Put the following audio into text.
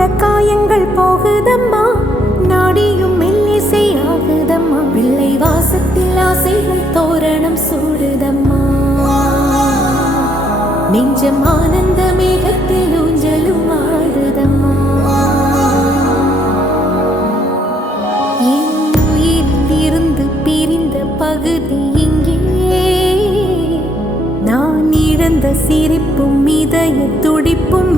கொண்ட காயங்கள் போகுதம்மா, நாடியும் மெல்லிசை ஆகுதம்மா, பிள்ளை வாசத்தில் ஆசைகள் தோரணம் சூடுதம்மா, நெஞ்சம் ஆனந்த மேகத்தில் ஊஞ்சலும் ஆடுதம்மா. என் உயிரிலிருந்து பிரிந்த பகுதி இங்கே, நான் இழந்த சிரிப்பும் இதய துடிப்பும்